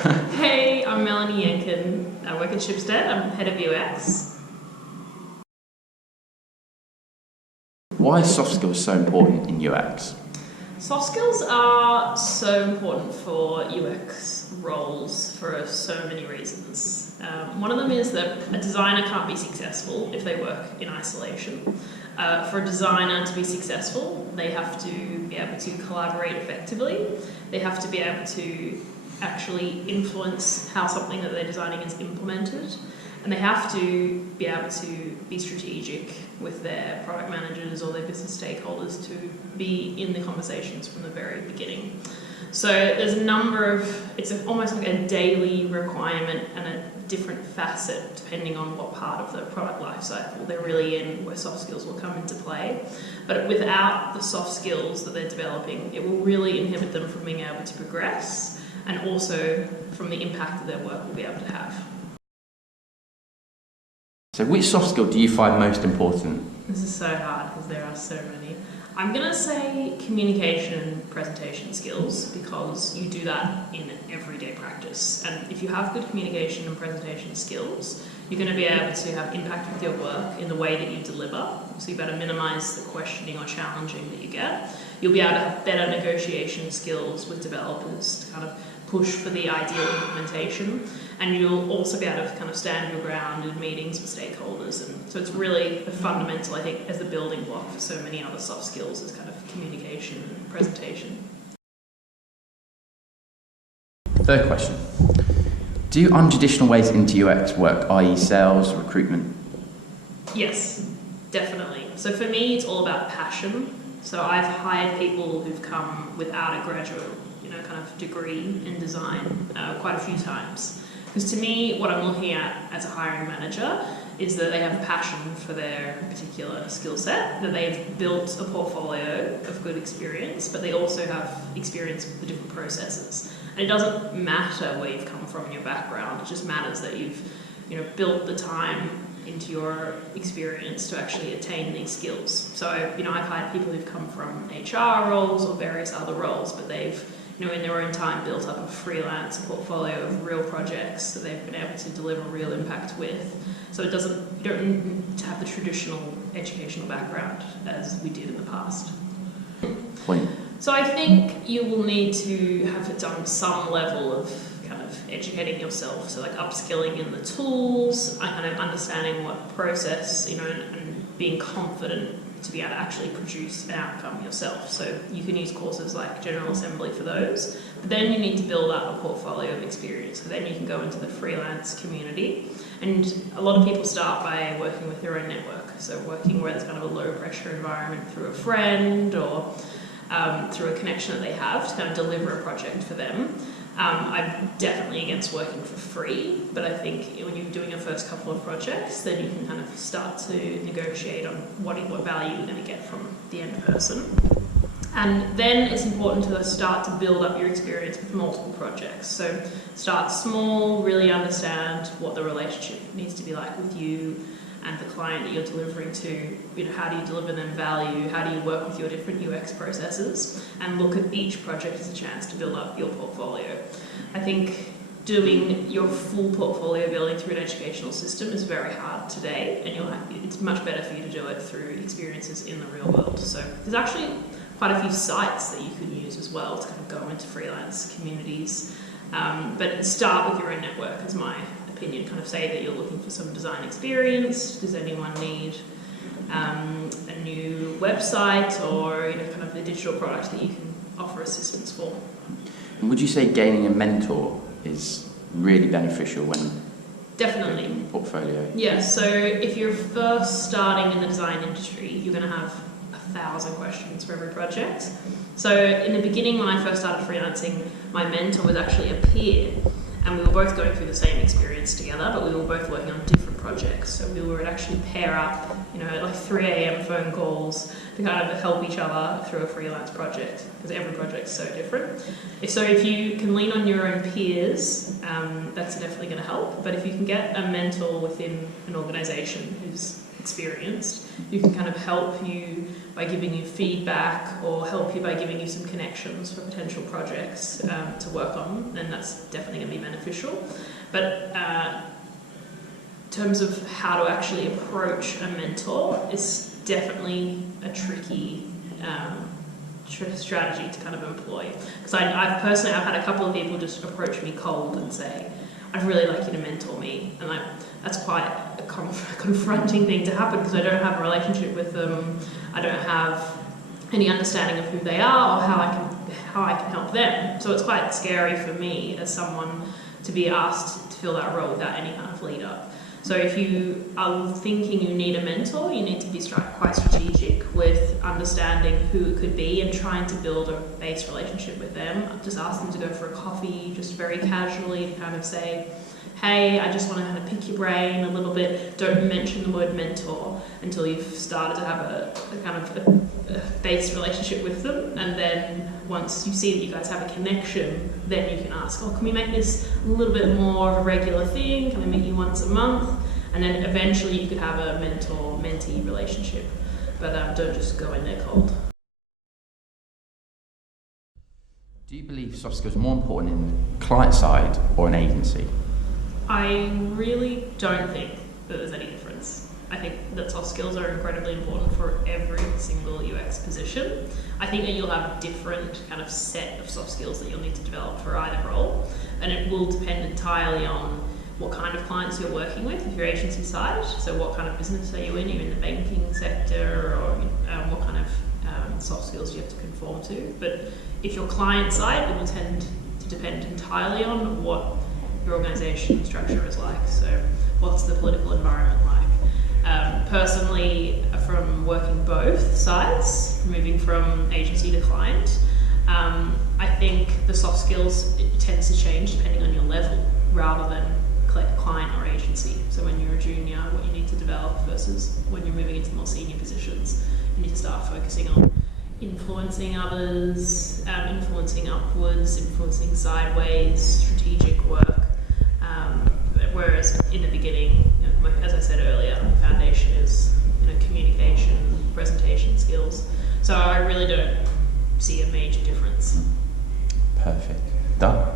Hey, I'm Melanie Yencken. I work at Schibsted. I'm head of UX. Why are soft skills so important in UX? Soft skills are so important for UX roles for so many reasons. One of them is that a designer can't be successful if they work in isolation. For a designer to be successful, they have to be able to collaborate effectively. They have to be able to actually influence how something that they're designing is implemented. And they have to be able to be strategic with their product managers or their business stakeholders to be in the conversations from the very beginning. So there's a number of, it's almost like a daily requirement and a different facet depending on what part of the product lifecycle they're really in, where soft skills will come into play. But without the soft skills that they're developing, it will really inhibit them from being able to progress and also from the impact that their work will be able to have. So which soft skill do you find most important? This is so hard because there are so many. I'm going to say communication and presentation skills because you do that in everyday practice. And if you have good communication and presentation skills, you're going to be able to have impact with your work in the way that you deliver. So you've got to minimize the questioning or challenging that you get. You'll be able to have better negotiation skills with developers to kind of push for the ideal implementation, and you'll also be able to kind of stand your ground in meetings with stakeholders. And so it's really fundamental, I think, as the building block for so many other soft skills is kind of communication and presentation. Third question. Do untraditional ways into UX work, i.e. sales, recruitment? Yes, definitely. So for me, it's all about passion. So I've hired people who've come without a graduate kind of degree in design quite a few times. Because to me, what I'm looking at as a hiring manager is that they have a passion for their particular skill set, that they've built a portfolio of good experience, but they also have experience with the different processes. And it doesn't matter where you've come from in your background, it just matters that you've built the time into your experience to actually attain these skills. So, I've hired people who've come from HR roles or various other roles, but they've in their own time built up a freelance portfolio of real projects that they've been able to deliver real impact with. So you don't need to have the traditional educational background as we did in the past. Point. So I think you will need to have done some level of kind of educating yourself. So like upskilling in the tools, kind of understanding what process, and being confident to be able to actually produce an outcome yourself. So you can use courses like General Assembly for those, but then you need to build up a portfolio of experience. So then you can go into the freelance community. And a lot of people start by working with their own network. So working where there's kind of a low pressure environment through a friend or through a connection that they have to kind of deliver a project for them. I'm definitely against working for free, but I think when you're doing your first couple of projects, then you can kind of start to negotiate on what value you're going to get from the end person. And then it's important to start to build up your experience with multiple projects. So start small, really understand what the relationship needs to be like with you and the client that you're delivering to. How do you deliver them value? How do you work with your different UX processes? And look at each project as a chance to build up your portfolio. I think doing your full portfolio building through an educational system is very hard today, and it's much better for you to do it through experiences in the real world. So there's actually quite a few sites that you can use as well to kind of go into freelance communities. But start with your own network, is my opinion. Kind of say that you're looking for some design experience. Does anyone need a new website or kind of a digital product that you can offer assistance for? And would you say gaining a mentor is really beneficial when definitely building a portfolio? Yeah, so if you're first starting in the design industry, you're going to have 1,000 questions for every project. So in the beginning, when I first started freelancing, my mentor was actually a peer, and we were both going through the same experience together, but we were both working on different projects. So we would actually pair up, at like 3 a.m. phone calls to kind of help each other through a freelance project, because every project's so different. So if you can lean on your own peers, that's definitely going to help. But if you can get a mentor within an organisation who's experienced, who can kind of help you by giving you feedback or help you by giving you some connections for potential projects to work on, then that's definitely going to be beneficial. But in terms of how to actually approach a mentor is definitely a tricky strategy to kind of employ. Because I've had a couple of people just approach me cold and say, I'd really like you to mentor me. And that's quite a confronting thing to happen, because I don't have a relationship with them. I don't have any understanding of who they are or how I can help them. So it's quite scary for me as someone to be asked to fill that role without any kind of lead up. So if you are thinking you need a mentor, you need to be quite strategic with understanding who it could be and trying to build a base relationship with them. Just ask them to go for a coffee, just very casually, to kind of say, hey, I just want to kind of pick your brain a little bit. Don't mention the word mentor until you've started to have a kind of a base relationship with them. And then once you see that you guys have a connection, then you can ask, can we make this a little bit more of a regular thing? Can we meet you once a month? And then eventually you could have a mentor-mentee relationship. But don't just go in there cold. Do you believe soft skills are more important in the client side or an agency? I really don't think that there's any difference. I think that soft skills are incredibly important for every single UX position. I think that you'll have different kind of set of soft skills that you'll need to develop for either role, and it will depend entirely on what kind of clients you're working with, if you're agency side. So what kind of business are you in? Are you in the banking sector, or what kind of soft skills do you have to conform to? But if you're client side, it will tend to depend entirely on what your organisation structure is like. So what's the political environment like? Personally, from working both sides, moving from agency to client, I think the soft skills, it tends to change depending on your level rather than client or agency. So when you're a junior, what you need to develop versus when you're moving into more senior positions, you need to start focusing on influencing others, influencing upwards, influencing sideways, strategic work. Whereas in the beginning, as I said earlier, the foundation is communication, presentation skills. So I really don't see a major difference. Perfect. Done.